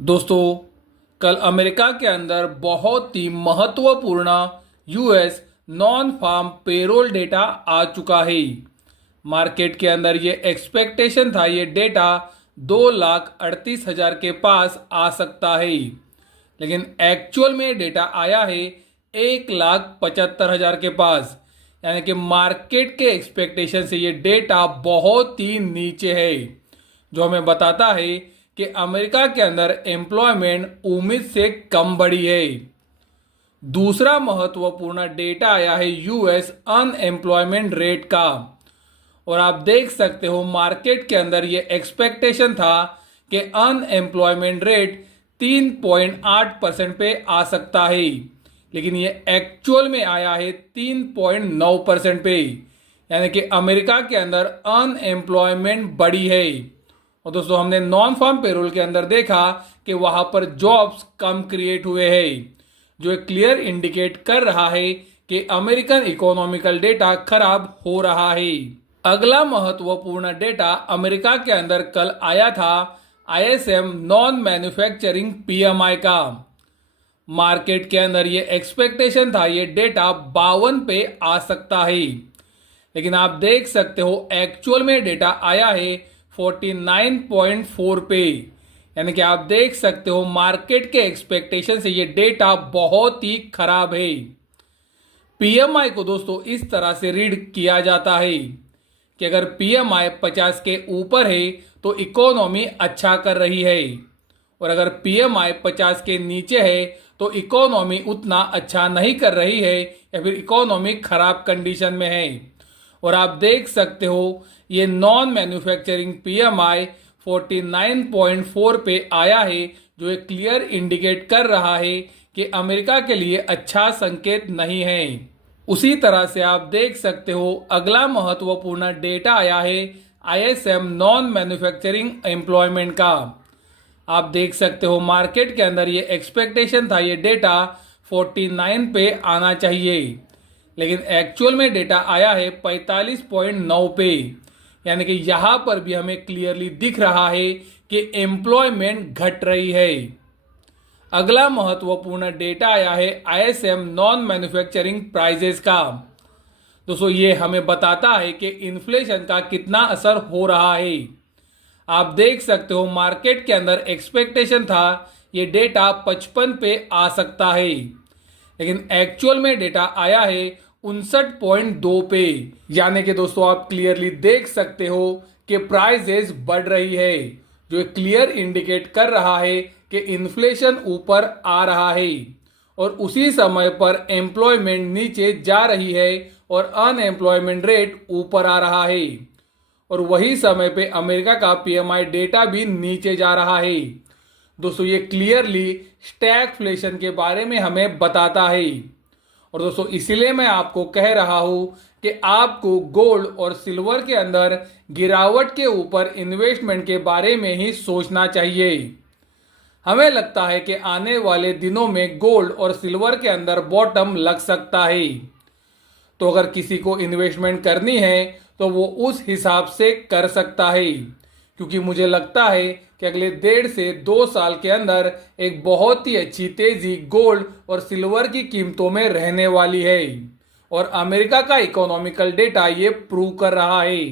दोस्तों, कल अमेरिका के अंदर बहुत ही महत्वपूर्ण US non farm payroll data आ चुका है। मार्केट के अंदर ये एक्सपेक्टेशन था ये डेटा 2,38,000 के पास आ सकता है, लेकिन एक्चुअल में डेटा आया है 1,75,000 के पास। यानी कि मार्केट के एक्सपेक्टेशन से ये डेटा बहुत ही नीचे है, जो हमें बताता है कि अमेरिका के अंदर एम्प्लॉयमेंट उम्मीद से कम बढ़ी है। दूसरा महत्वपूर्ण डेटा आया है यूएस अनएम्प्लॉयमेंट रेट का, और आप देख सकते हो मार्केट के अंदर ये एक्सपेक्टेशन था कि अनएम्प्लॉयमेंट रेट 3.8% पे आ सकता है, लेकिन ये एक्चुअल में आया है 3.9% पे। यानी कि अमेरिका के अंदर अनएम्प्लॉयमेंट बढ़ी है। और दोस्तों, हमने नॉन फार्म पेरोल के अंदर देखा कि वहां पर जॉब्स कम क्रिएट हुए हैं, जो एक क्लियर इंडिकेट कर रहा है कि अमेरिकन इकोनॉमिकल डेटा खराब हो रहा है। अगला महत्वपूर्ण डेटा अमेरिका के अंदर कल आया था आईएसएम नॉन मैन्युफैक्चरिंग पीएमआई का। मार्केट के अंदर ये एक्सपेक्टेशन था ये डेटा 52 पे आ सकता है, लेकिन आप देख सकते हो एक्चुअल में डेटा आया है 49.4 पे। यानी कि आप देख सकते हो मार्केट के एक्सपेक्टेशन से ये डेटा बहुत ही खराब है। पीएमआई को दोस्तों इस तरह से रीड किया जाता है कि अगर पीएमआई 50 के ऊपर है तो इकोनॉमी अच्छा कर रही है, और अगर पीएमआई 50 के नीचे है तो इकोनॉमी उतना अच्छा नहीं कर रही है, या फिर इकोनॉमी खराब कंडीशन में है। और आप देख सकते हो ये नॉन मैन्युफैक्चरिंग पीएमआई 49.4 पे आया है, जो एक क्लियर इंडिकेट कर रहा है कि अमेरिका के लिए अच्छा संकेत नहीं है। उसी तरह से आप देख सकते हो अगला महत्वपूर्ण डेटा आया है आईएसएम नॉन मैन्युफैक्चरिंग एम्प्लॉयमेंट का। आप देख सकते हो मार्केट के अंदर ये एक्सपेक्टेशन था ये डेटा 49 पे आना चाहिए, लेकिन एक्चुअल में डेटा आया है 45.9 पे। यानी कि यहां पर भी हमें क्लियरली दिख रहा है कि एम्प्लॉयमेंट घट रही है। अगला महत्वपूर्ण डेटा आया है आईएसएम नॉन मैन्युफैक्चरिंग प्राइजेस का। दोस्तों, ये हमें बताता है कि इन्फ्लेशन का कितना असर हो रहा है। आप देख सकते हो मार्केट के अंदर एक्सपेक्टेशन था ये डेटा 55 पे आ सकता है, लेकिन एक्चुअल में डेटा आया है 59.2 पे। यानी कि दोस्तों, आप क्लियरली देख सकते हो कि प्राइसेस बढ़ रही है, जो एक क्लियर इंडिकेट कर रहा है कि इन्फ्लेशन ऊपर आ रहा है, और उसी समय पर एम्प्लॉयमेंट नीचे जा रही है और अनएम्प्लॉयमेंट रेट ऊपर आ रहा है। और वही समय पे अमेरिका का पीएमआई डेटा भी नीचे जा रहा है। दोस्तों, ये क्लियरली स्टैगफ्लेशन के बारे में हमें बताता है। और दोस्तों, इसीलिए मैं आपको कह रहा हूं कि आपको गोल्ड और सिल्वर के अंदर गिरावट के ऊपर इन्वेस्टमेंट के बारे में ही सोचना चाहिए। हमें लगता है कि आने वाले दिनों में गोल्ड और सिल्वर के अंदर बॉटम लग सकता है। तो अगर किसी को इन्वेस्टमेंट करनी है तो वो उस हिसाब से कर सकता है, क्योंकि मुझे लगता है कि अगले 1.5 से 2 साल के अंदर एक बहुत ही अच्छी तेजी गोल्ड और सिल्वर की कीमतों में रहने वाली है, और अमेरिका का इकोनॉमिकल डेटा ये प्रूव कर रहा है।